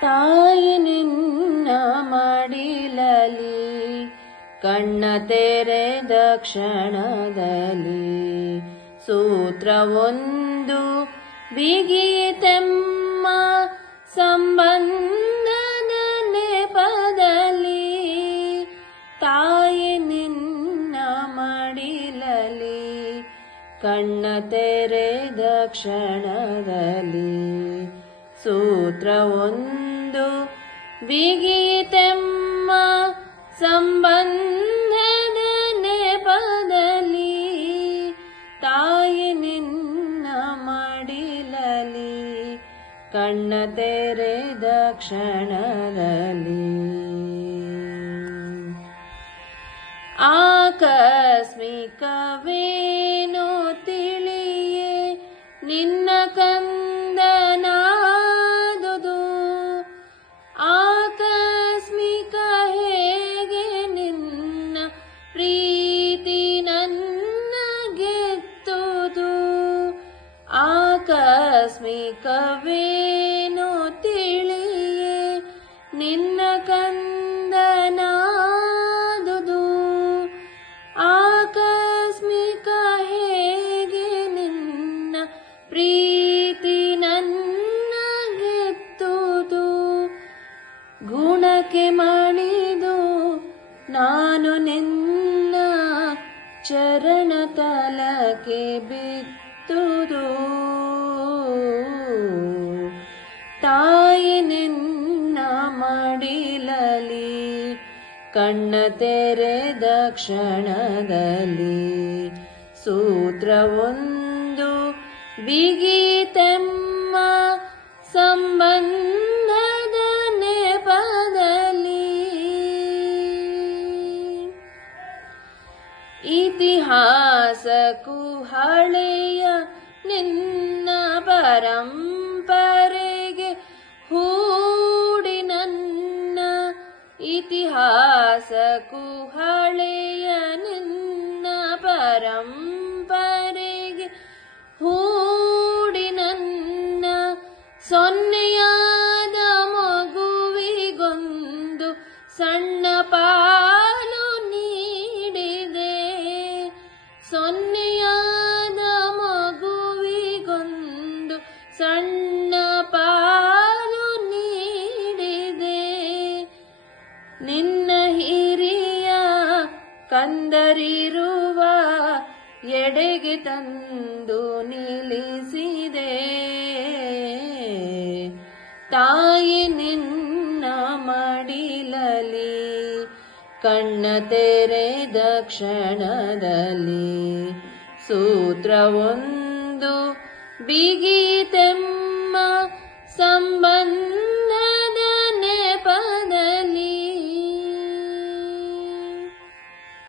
ತಾಯಿ ನಿನ್ನ ಮಡಿಲಲಿ ಕಣ್ಣ ತೆರೆದ ಕ್ಷಣದಲ್ಲಿ ಸೂತ್ರವೊಂದು ಬಿಗಿಯಿತೆಮ್ಮ ಸಂಬಂಧದ ನೆಪದಲ್ಲಿ. ತಾಯಿ ನಿನ್ನ ಮಡಿಲಲಿ ಕಣ್ಣ ತೆರೆದ ಕ್ಷಣದಲ್ಲಿ ಸೂತ್ರವೊಂದು ಬಿಗಿಯಿತೆಮ್ಮ ಸಂಬಂಧದ ನೆಪದಲ್ಲಿ. ತಾಯಿ ನಿನ್ನ ಮಡಿಲಲಿ ಕಣ್ಣ ತೆರೆದ ಕ್ಷಣದಲ್ಲಿ ಆಕಸ್ಮಿಕವೇನೋ ತಿಳಿಯೇ ನಿನ್ನ ಕಂದನಾದುದು. ಆಕಸ್ಮಿಕ ಹೇಗೆ ನಿನ್ನ ಪ್ರೀತಿ ನನ್ನ ಗೆತ್ತುದು. ಆಕಸ್ಮಿಕವೇನೋ ತಿಳಿಯೇ ನಿನ್ನ ಕಂದನಾದುದು. ಆಕಸ್ಮಿಕ ಹೇಗೆ ನಿನ್ನ ಪ್ರೀತಿ ನನ್ನ ಗೆತ್ತುದು. ಗುಣಕ್ಕೆ ಮಣಿದು ನಾನು ನಿನ್ನ ಚರಣ ತಲಕ್ಕೆ ಬಿತ್ತುದು. ತಾಯಿ ನಿನ್ನ ಮಡಿಲಲಿ ಕಣ್ಣ ತೆರೆದ ಕ್ಷಣದಲ್ಲಿ ಸೂತ್ರವೊಂದು ಬಿಗಿಯಿತೆಮ್ಮ ಸಂಬಂಧದ ನೆಪದಲ್ಲಿ. ಇತಿಹಾಸಕ್ಕೂ ಹಳೆಯ ನಿನ್ನ ಪರಂಪರೆಗೆ ಹೂಡಿ ನನ್ನ. ಇತಿಹಾಸಕ್ಕೂ ಹಳೆಯ ನಿನ್ನ ಪರಂಪರೆಗೆ ಹೂಡಿ ನನ್ನ. ಸೊನ್ನೆಯಾದ ಮಗುವಿಗೊಂದು ಸಣ್ಣ ಪಾಲು ನೀಡಿದೆ. ಸೊನ್ನೆಯಾದ ಮಗುವಿಗೊಂದು ಸಣ್ಣ ಪಾಲು ನೀಡಿದೆ. ನಿನ್ನ ಹಿರಿಯ ಕಂದರಿರುವ ಎಡೆಗೆ ತಂದು ನಿಲ್ಲಿಸಿದೆ. ತಾಯಿ ನಿನ್ನ ಮಡಿಲಲಿ ಕಣ್ಣ ತೆರೆದ ಕ್ಷಣದಲ್ಲಿ ಸೂತ್ರವೊಂದು ಬಿಗಿಯಿತೆಮ್ಮ ಸಂಬಂಧ